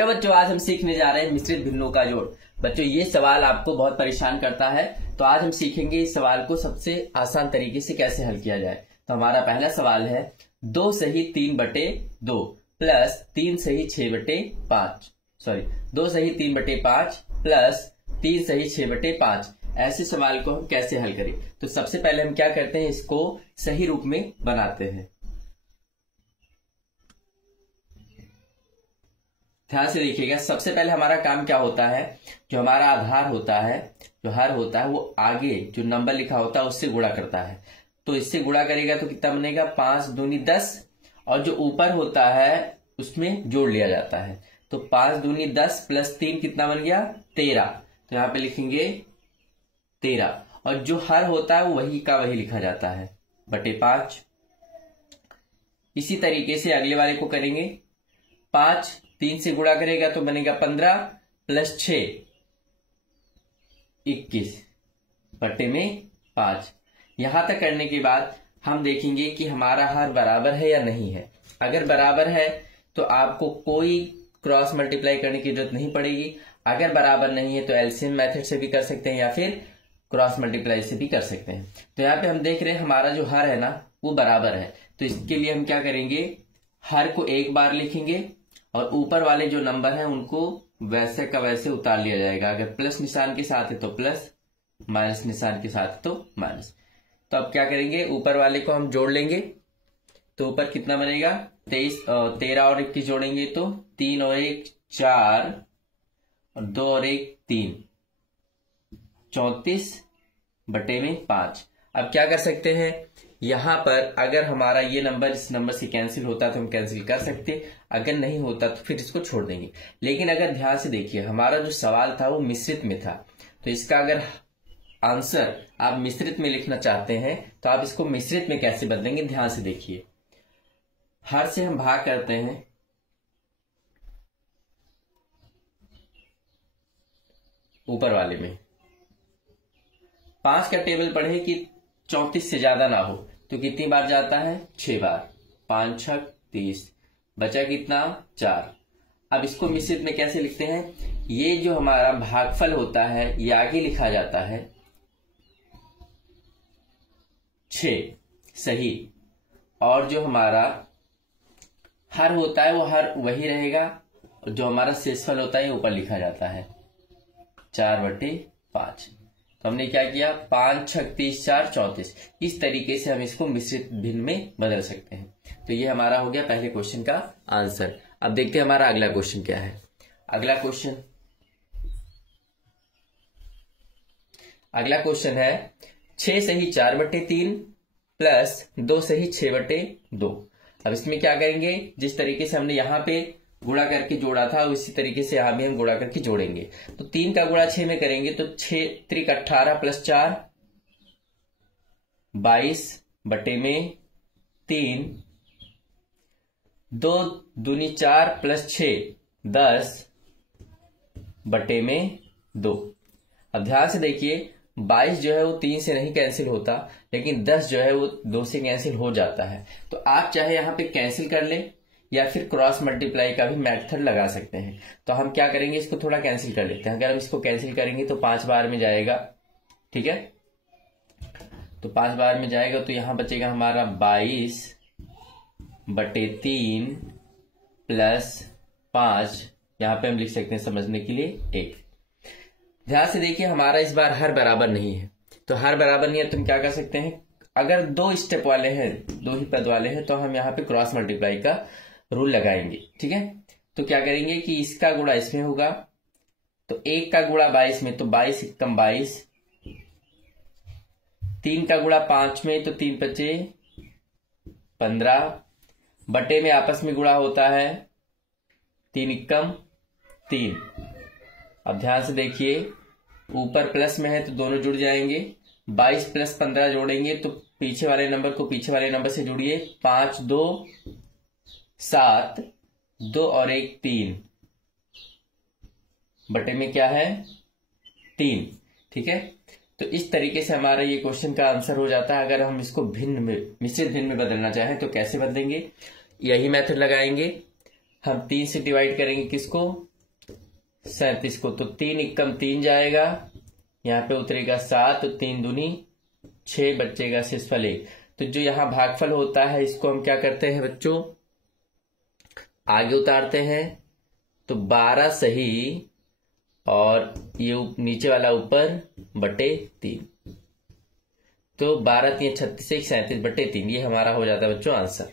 तो बच्चों आज हम सीखने जा रहे हैं मिश्रित भिन्नों का जोड़। बच्चों ये सवाल आपको बहुत परेशान करता है, तो आज हम सीखेंगे इस सवाल को सबसे आसान तरीके से कैसे हल किया जाए। तो हमारा पहला सवाल है 2 सही 3/2 प्लस 3 सही 6/5 2 सही 3/5 प्लस 3 सही 6/5। ऐसे सवाल को हम कैसे हल करें। तो सबसे पहले हम क्या करते हैं, इसको सही रूप में बनाते हैं। ध्यान से देखिएगा, सबसे पहले हमारा काम क्या होता है, जो हमारा आधार होता है, जो हर होता है, वो आगे जो नंबर लिखा होता है उससे गुणा करता है। तो इससे गुणा करेगा तो कितना बनेगा, 5 दूनी 10, और जो ऊपर होता है उसमें जोड़ लिया जाता है। तो 5 दूनी 10 प्लस 3 कितना बन गया, 13। तो यहां पे लिखेंगे 13, और जो हर होता है वो वही का वही लिखा जाता है बटे 5। इसी तरीके से अगले वाले को करेंगे। 5 3 से गुणा करेगा तो बनेगा 15 प्लस 6 21 बटे में 5। यहां तक करने के बाद हम देखेंगे कि हमारा हर बराबर है या नहीं है। अगर बराबर है तो आपको कोई क्रॉस मल्टीप्लाई करने की जरूरत नहीं पड़ेगी। अगर बराबर नहीं है तो एलसीएम मेथड से भी कर सकते हैं या फिर क्रॉस मल्टीप्लाई से भी कर सकते हैं। तो यहाँ पे हम देख रहे हैं हमारा जो हर है ना वो बराबर है। तो इसके लिए हम क्या करेंगे, हर को एक बार लिखेंगे और ऊपर वाले जो नंबर हैं उनको वैसे का वैसे उतार लिया जाएगा। अगर प्लस निशान के साथ है तो प्लस, माइनस निशान के साथ है तो माइनस। तो अब क्या करेंगे, ऊपर वाले को हम जोड़ लेंगे। तो ऊपर कितना बनेगा, 13 और 21 जोड़ेंगे तो 3 और 1 4 और 2 और 1 3, 34 बटे में 5। अब क्या कर सकते हैं, यहां पर अगर हमारा ये नंबर इस नंबर से कैंसिल होता तो हम कैंसिल कर सकते, अगर नहीं होता तो फिर इसको छोड़ देंगे। लेकिन अगर ध्यान से देखिए, हमारा जो सवाल था वो मिश्रित में था, तो इसका अगर आंसर आप मिश्रित में लिखना चाहते हैं तो आप इसको मिश्रित में कैसे बदलेंगे। ध्यान से देखिए, हर से हम भाग करते हैं, ऊपर वाले में 5 का टेबल पढ़े कि 34 से ज्यादा ना हो तो कितनी बार जाता है, 6 बार। 5 6 30, बचा कितना, 4। अब इसको मिश्रित में कैसे लिखते हैं, ये जो हमारा भागफल होता है ये आगे लिखा जाता है 6 सही, और जो हमारा हर होता है वो हर वही रहेगा, और जो हमारा शेषफल होता है ऊपर लिखा जाता है 4/5। तो हमने क्या किया, 5 6 30 4 34। इस तरीके से हम इसको मिश्रित भिन्न में बदल सकते हैं। तो ये हमारा हो गया पहले क्वेश्चन का आंसर। अब देखते हैं हमारा अगला क्वेश्चन क्या है। अगला क्वेश्चन है 6 सही 4/3 प्लस 2 सही 6/2। अब इसमें क्या करेंगे, जिस तरीके से हमने यहां पे गुणा करके जोड़ा था उसी तरीके से यहां भी हम गुणा करके जोड़ेंगे। तो 3 का गुणा 6 में करेंगे तो 6 3 18 प्लस 4 22 बटे में 3, 2 दूनी 4 प्लस 6 10 बटे में 2। अब ध्यान से देखिए, 22 जो है वो 3 से नहीं कैंसिल होता, लेकिन 10 जो है वो 2 से कैंसिल हो जाता है। तो आप चाहे यहां पे कैंसिल कर ले या फिर क्रॉस मल्टीप्लाई का भी मेथड लगा सकते हैं। तो हम क्या करेंगे, इसको थोड़ा कैंसिल कर लेते हैं। अगर हम इसको कैंसिल करेंगे तो 5 बार में जाएगा, ठीक है। तो 5 बार में जाएगा तो यहां बचेगा हमारा 22/3 प्लस 5। यहां पे हम लिख सकते हैं समझने के लिए 1। ध्यान से देखिए, हमारा इस बार हर बराबर नहीं है। तो हर बराबर नहीं है तो हम क्या कर सकते हैं, अगर 2 स्टेप वाले हैं, 2 ही पद वाले हैं, तो हम यहाँ पे क्रॉस मल्टीप्लाई का रूल लगाएंगे, ठीक है। तो क्या करेंगे कि इसका गुणा इसमें होगा, तो 1 का गुणा 22 में तो 22 कम 22, 3 का गुणा 5 में तो 3 बचे 15 बटे में आपस में गुणा होता है 3 कम 3। अब ध्यान से देखिए, ऊपर प्लस में है तो दोनों जुड़ जाएंगे। 22 प्लस 15 जोड़ेंगे तो पीछे वाले नंबर को पीछे वाले नंबर से जुड़िए। 5 2 7, 2 और 1 3 बटे में क्या है, 3, ठीक है। तो इस तरीके से हमारा ये क्वेश्चन का आंसर हो जाता है। अगर हम इसको भिन्न में, मिश्रित भिन्न में बदलना चाहें तो कैसे बदलेंगे, यही मेथड लगाएंगे। हम 3 से डिवाइड करेंगे किसको, 37 को, तो 3 एकम 3 जाएगा, यहाँ पे उतरेगा 7, तो 3 दूनी 6, बचेगा शेषफल 1। तो जो यहाँ भागफल होता है इसको हम क्या करते हैं बच्चों, आगे उतारते हैं, तो 12 सही और ये नीचे वाला ऊपर बटे 3, तो 12 3 36 37 बटे 3, ये हमारा हो जाता है बच्चों आंसर।